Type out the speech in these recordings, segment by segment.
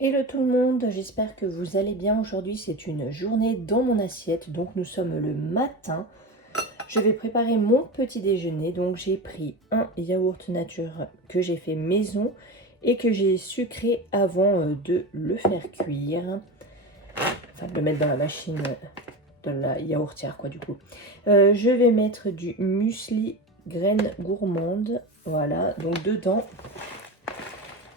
Hello tout le monde, j'espère que vous allez bien. Aujourd'hui c'est une journée dans mon assiette, donc nous sommes le matin. Je vais préparer mon petit déjeuner, donc j'ai pris un yaourt nature que j'ai fait maison et que j'ai sucré avant de le faire cuire. Enfin de le mettre dans la machine, dans la yaourtière quoi du coup. Je vais mettre du muesli graines gourmandes, voilà, donc dedans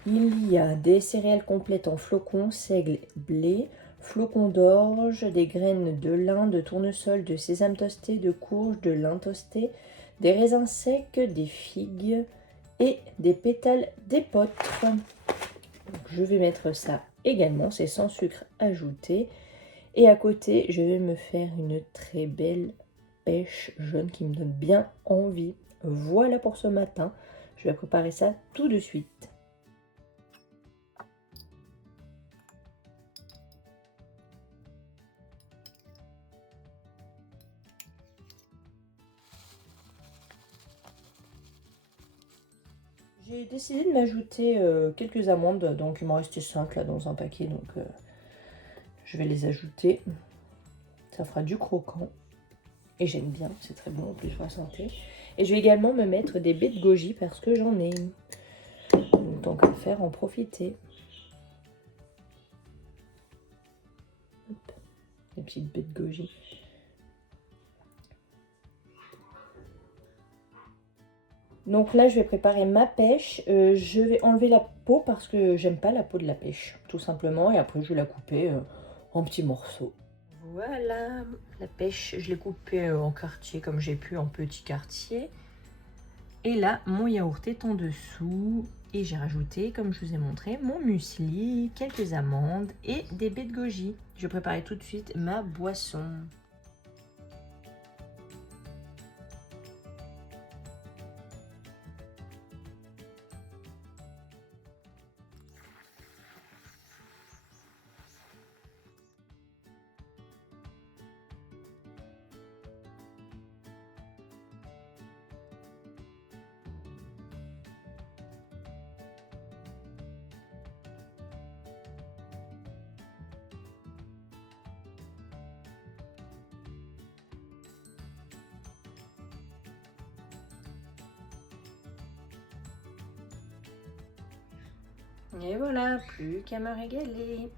il y a des céréales complètes en flocons, seigle, blé, flocons d'orge, des graines de lin, de tournesol, de sésame toasté, de courge, de lin toasté, des raisins secs, des figues et des pétales d'épeautre. Je vais mettre ça également, c'est sans sucre ajouté. Et à côté, je vais me faire une très belle pêche jaune qui me donne bien envie. Voilà pour ce matin. Je vais préparer ça tout de suite. J'ai décidé de m'ajouter quelques amandes, donc il m'en restait 5 là dans un paquet, donc je vais les ajouter. Ça fera du croquant et j'aime bien, c'est très bon en plus pour la santé. Et je vais également me mettre des baies de goji parce que j'en ai. Donc tant qu'à faire, en profiter. Hop, les petites baies de goji. Donc là, je vais préparer ma pêche. Je vais enlever la peau parce que j'aime pas la peau de la pêche, tout simplement. Et après, je vais la couper en petits morceaux. Voilà, la pêche, je l'ai coupée en quartiers comme j'ai pu, en petits quartiers. Et là, mon yaourt est en dessous. Et j'ai rajouté, comme je vous ai montré, mon muesli, quelques amandes et des baies de goji. Je vais préparer tout de suite ma boisson. Et voilà, plus qu'à me régaler.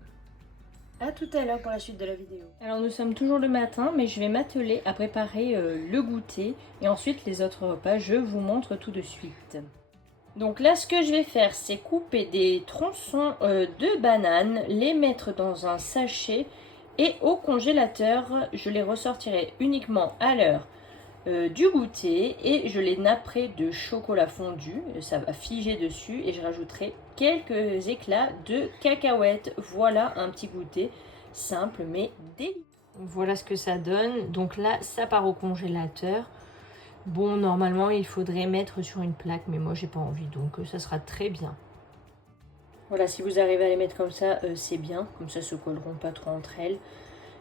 A tout à l'heure pour la suite de la vidéo. Alors nous sommes toujours le matin, mais je vais m'atteler à préparer le goûter. Et ensuite les autres repas, je vous montre tout de suite. Donc là, ce que je vais faire, c'est couper des tronçons de bananes, les mettre dans un sachet et au congélateur, je les ressortirai uniquement à l'heure du goûter et je les napperai de chocolat fondu, ça va figer dessus et je rajouterai quelques éclats de cacahuètes. Voilà un petit goûter simple mais délicieux. Voilà ce que ça donne. Donc là, ça part au congélateur. Bon, normalement, il faudrait mettre sur une plaque, mais moi, j'ai pas envie, donc ça sera très bien. Voilà, si vous arrivez à les mettre comme ça, c'est bien. Comme ça, se colleront pas trop entre elles.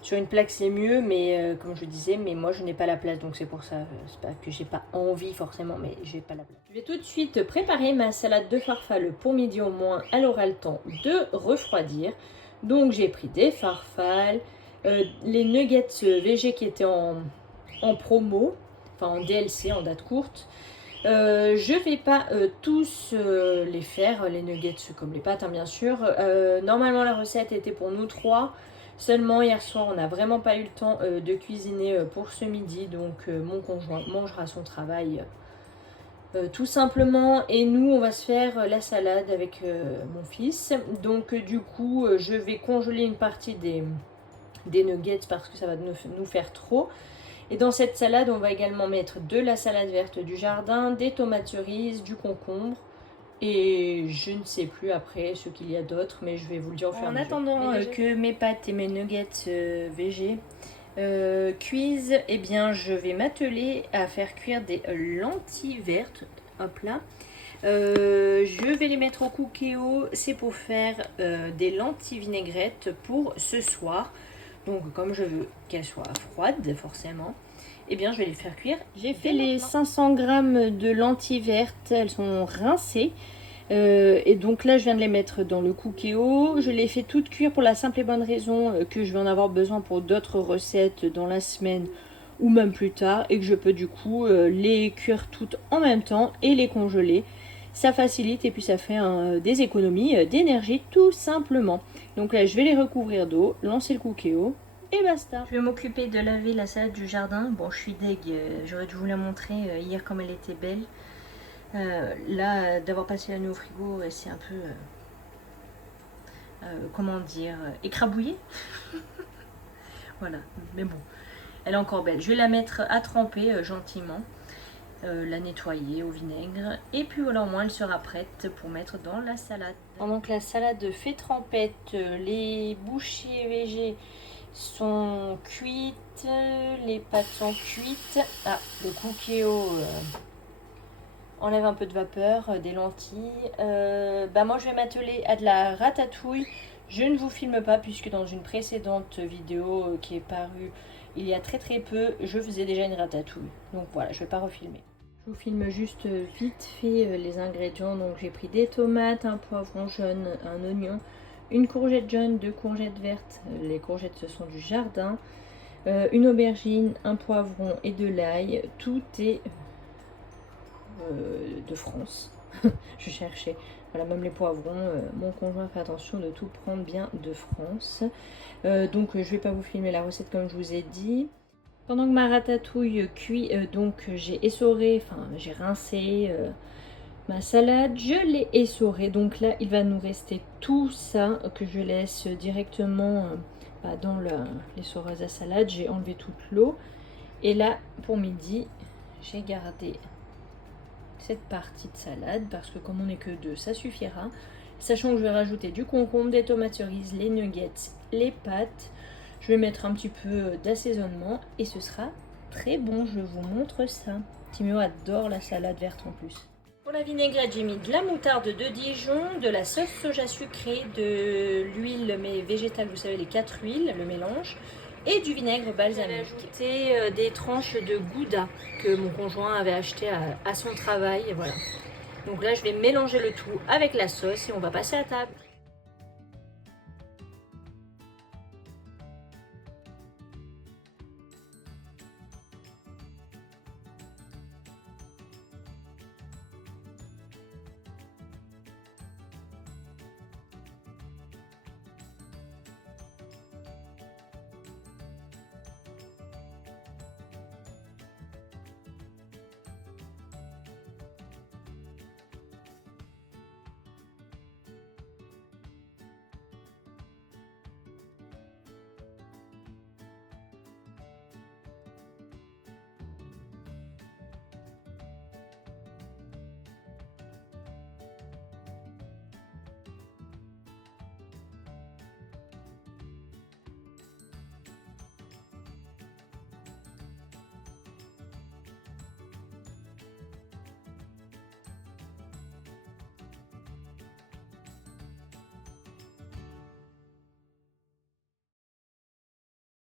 Sur une plaque, c'est mieux, mais comme je disais, mais moi, je n'ai pas la place, donc c'est pour ça. C'est pas que j'ai pas envie forcément, mais j'ai pas la place. Je vais tout de suite préparer ma salade de farfalle pour midi au moins. Elle aura le temps de refroidir. Donc, j'ai pris des farfales, les nuggets VG qui étaient en promo, enfin en DLC, en date courte. Je vais pas tous les faire, les nuggets comme les pâtes, hein, bien sûr. Normalement, la recette était pour nous trois. Seulement, hier soir, on n'a vraiment pas eu le temps de cuisiner pour ce midi. Donc, mon conjoint mangera son travail tout simplement. Et nous, on va se faire la salade avec mon fils. Donc, du coup, je vais congeler une partie des nuggets parce que ça va nous faire trop. Et dans cette salade, on va également mettre de la salade verte du jardin, des tomates cerises, du concombre et je ne sais plus après ce qu'il y a d'autre, mais je vais vous le dire au fur et à mesure. En attendant que mes pâtes et mes nuggets VG cuisent, eh bien je vais m'atteler à faire cuire des lentilles vertes. Hop là. Je vais les mettre au cookéo, c'est pour faire des lentilles vinaigrettes pour ce soir. Donc comme je veux qu'elles soient froides forcément, eh bien je vais les faire cuire. J'ai fait les 500 g de lentilles vertes, elles sont rincées. Et donc là je viens de les mettre dans le Cookéo. Je les fais toutes cuire pour la simple et bonne raison que je vais en avoir besoin pour d'autres recettes dans la semaine ou même plus tard, et que je peux du coup les cuire toutes en même temps et les congeler. Ça facilite et puis ça fait des économies d'énergie tout simplement. Donc là je vais les recouvrir d'eau, lancer le Cookéo et basta. Je vais m'occuper de laver la salade du jardin. Bon, je suis deg, j'aurais dû vous la montrer hier comme elle était belle. Là, d'avoir passé la nuit au frigo, c'est un peu, comment dire, écrabouillé. Voilà, mais bon, elle est encore belle. Je vais la mettre à tremper gentiment, la nettoyer au vinaigre. Et puis voilà, au moins elle sera prête pour mettre dans la salade. Pendant que la salade fait trempette, les bouchées végés sont cuites, les pâtes sont cuites. Ah, le Cookéo enlève un peu de vapeur, des lentilles. Moi je vais m'atteler à de la ratatouille. Je ne vous filme pas puisque dans une précédente vidéo qui est parue il y a très peu, je faisais déjà une ratatouille. Donc voilà, je ne vais pas refilmer. Je vous filme juste vite fait les ingrédients. Donc j'ai pris des tomates, un poivron jaune, un oignon, une courgette jaune, 2 courgettes vertes. Les courgettes ce sont du jardin. Une aubergine, un poivron et de l'ail. Tout est de France. Je cherchais. Voilà, même les poivrons, mon conjoint fait attention de tout prendre bien de France. Donc je vais pas vous filmer la recette comme je vous ai dit. Pendant que ma ratatouille cuit, donc j'ai essoré, enfin j'ai rincé ma salade, je l'ai essorée. Donc là il va nous rester tout ça que je laisse directement dans l'essoreuse à salade. J'ai enlevé toute l'eau. Et là pour midi j'ai gardé cette partie de salade parce que comme on n'est que 2 ça suffira, sachant que je vais rajouter du concombre, des tomates cerises, les nuggets, les pâtes. Je vais mettre un petit peu d'assaisonnement et ce sera très bon, je vous montre ça. Timéo adore la salade verte en plus. Pour la vinaigrette, j'ai mis de la moutarde de Dijon, de la sauce soja sucrée, de l'huile mais végétale, vous savez les 4 huiles, le mélange, et du vinaigre balsamique. J'ai ajouté des tranches de gouda que mon conjoint avait acheté à son travail. Voilà. Donc là, je vais mélanger le tout avec la sauce et on va passer à table.